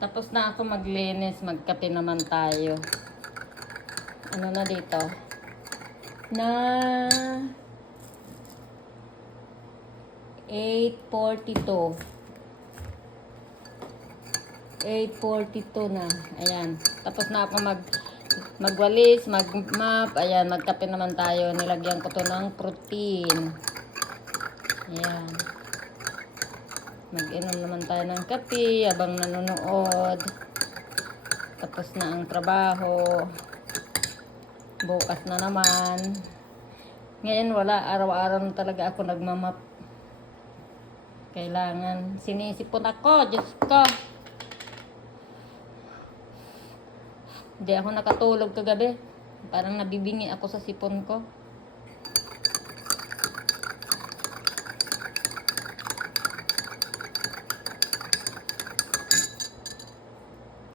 Tapos na ako maglinis, magkape naman tayo. Ano na dito? Na 8:42. 8:42 na. Ayan. Tapos na ako magwalis, magmap. Ayan, magkape naman tayo. Nilagyan ko to ng protein. Ayan. Mag-inom naman tayo ng kape habang nanonood. Tapos na ang trabaho. Bukas na naman. Ngayon wala. Araw-araw na talaga ako nagmamap. Kailangan. Sinisipon ako. Diyos ko. Hindi ako nakatulog kagabi. Parang nabibingi ako sa sipon ko.